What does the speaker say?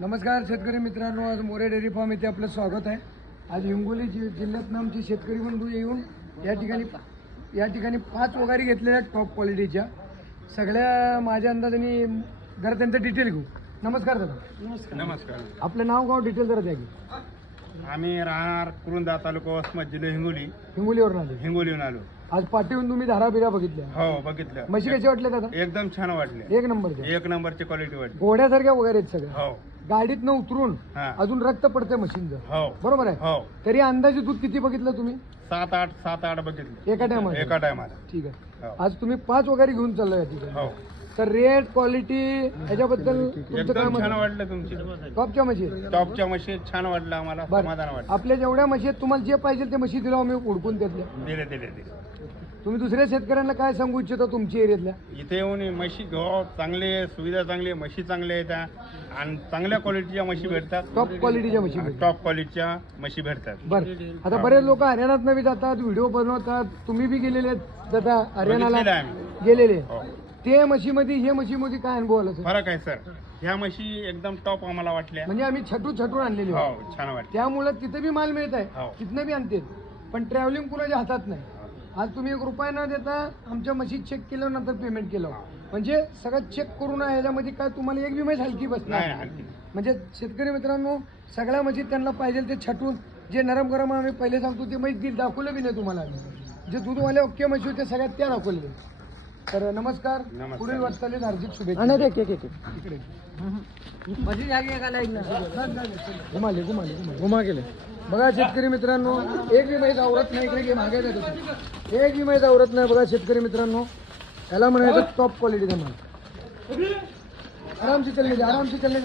नमस्कार शेतकरी मित्रांनो, आज मोरे डेअरी फार्म येथे आपलं स्वागत आहे। आज हिंगोली जिल्ह्यात आमचे शेतकरी बंधू येऊन या ठिकाणी 5 वगारी घेतलेल्या टॉप क्वालिटीच्या सगळ्या माझ्या अंदाजाने जरा त्यांचं डिटेल घेऊ। नमस्कार दादा। नमस्कार। आपलं नाव गाव डिटेल जरा द्या की। आम्ही राहणार कुरुंदा तालुका वसमत जिल्हा हिंगोलीवरून आले। हिंगोलीहून आलो। आज पाठीहून तुम्ही धाराबिरा बघितल्या? हो बघितलं। म्हशी कशी वाटल्या दादा? एकदम छान वाटले। एक नंबरच्या। एक नंबरची क्वालिटी वाटली। घोड्यासारख्या वगैरे आहेत सगळ्या। हो गाडीत न उतरून हा। अजून रक्त पडते मशीनचं। हो बरोबर आहे? हो। तरी अंदाजे दूध किती बघितलं तुम्ही? 7-8 बघितले एका टायमाला? एका टायमाला। ठीक आहे। हो। आज तुम्ही 5 वगैरे घेऊन चाललो या ठिकाणी। हो तर रेट क्वालिटी ह्याच्याबद्दल तुमचं काय एकदम मत छान आहे? वाटलं तुमची। टॉपच्या म्हशी? टॉपच्या म्हशी छान वाटलं आम्हाला, बरं. समाधान वाटलं। आपल्या जेवढ्या म्हशी आहेत तुम्हाला जे पाहिजे ते म्हशी दिलो आम्ही उडकून त्यातल्या। दिले। तुम्ही दुसऱ्या शेतकऱ्यांना काय सांगू इच्छिता तुमच्या एरियातल्या? इथे येऊन म्हशी हो चांगले, सुविधा चांगली, म्हशी चांगल्या येतात आणि चांगल्या क्वालिटीच्या म्हशी भेटतात। टॉप क्वालिटीच्या म्हशी भेटतात. टॉप क्वालिटीच्या म्हशी भेटतात। बरं, आता बरेच लोक हरियाणात नवी जातात, व्हिडिओ बनवतात, तुम्ही बी गेलेले आहेत दादा हरियाणाला? बघितलेलं आहे आम्ही। गेलेले। हो ते म्हशीमध्ये हे म्हशीमध्ये काय अनुभव आला सर? फरक आहे सर। ह्या म्हशी एकदम टॉप आम्हाला वाटल्या। म्हणजे आम्ही छटून आणलेली हो छान वाटलं। त्यामुळे तिथे बी माल मिळत आहे, हो. तिथनं बी आणते, पण ट्रॅव्हलिंग कुणाच्या हातात नाही। आज तुम्ही 1 रुपया न देता आमच्या म्हशी चेक केलं, नंतर पेमेंट केलं, म्हणजे सगळं चेक करून याच्यामध्ये काय तुम्हाला एक बी म्हैस हलकी बसणार नाही नाही। हलकी. म्हणजे शेतकरी मित्रांनो, सगळ्या म्हशी त्यांना पाहिजे ते छटून जे नरम गरम आम्ही पहिले सांगतो ते म्हैस दिल दाखवलं बी नाही तुम्हाला आम्ही। जे दूधवाले ओके म्हशी होते सगळ्यात त्या दाखवले। तर नमस्कार, नमस्कार. पुढील वाटचालीस हार्दिक शुभेच्छा। इकडे घुमा गेले बघा शेतकरी मित्रांनो, एक बी म्हैस आवरत नाही। इकडे मागे जात होते, एक बी म्हैस आवरत नाही बघा शेतकरी मित्रांनो। त्याला म्हणायचं टॉप क्वालिटीचा माल। आरामशी चलने